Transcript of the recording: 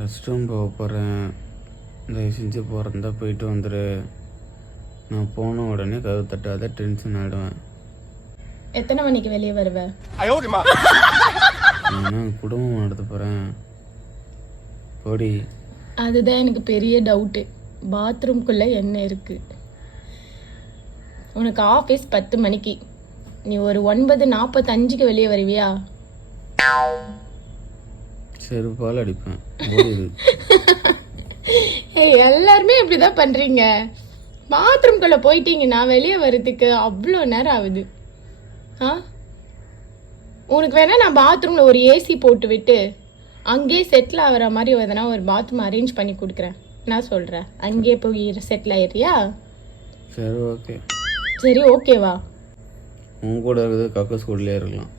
Rest room போக போகிறேன். தயவு செஞ்சு போகிறதா போயிட்டு வந்துடு. நான் போன உடனே கதவு தட்டாத, டென்ஷன் ஆகிடுவேன். எத்தனை மணிக்கு வெளியே வருவேன்? நான் குடும்பம் நடத்த போகிறேன். போடி. அதுதான் எனக்கு பெரிய டவுட்டு. பாத்ரூம்குள்ளே என்ன இருக்கு? உனக்கு ஆஃபீஸ் 10 மணிக்கு, நீ ஒரு 9:45க்கு வெளியே வருவியா? செருப்பால் அடிப்பேன். எல்லாருமே இப்படிதான் பண்றீங்க. பாத்ரூம்குள்ள போயிட்டீங்கன்னா வெளியே வர்றதுக்கு அவ்வளோ நேரம் ஆகுது. உனக்கு வேணா நான் பாத்ரூம்ல ஒரு ஏசி போட்டு விட்டு அங்கேயே செட்டில் ஆகிற மாதிரி எதனா ஒரு பாத்ரூம் அரேஞ்ச் பண்ணி கொடுக்குறேன். நான் சொல்றேன், அங்கேயே போய் செட்டில் ஆயிடுறியா? சரி ஓகே. சரி ஓகேவா? உன் கூட இருக்குது கக்க ஸ்கூல்லே இருக்கலாம்.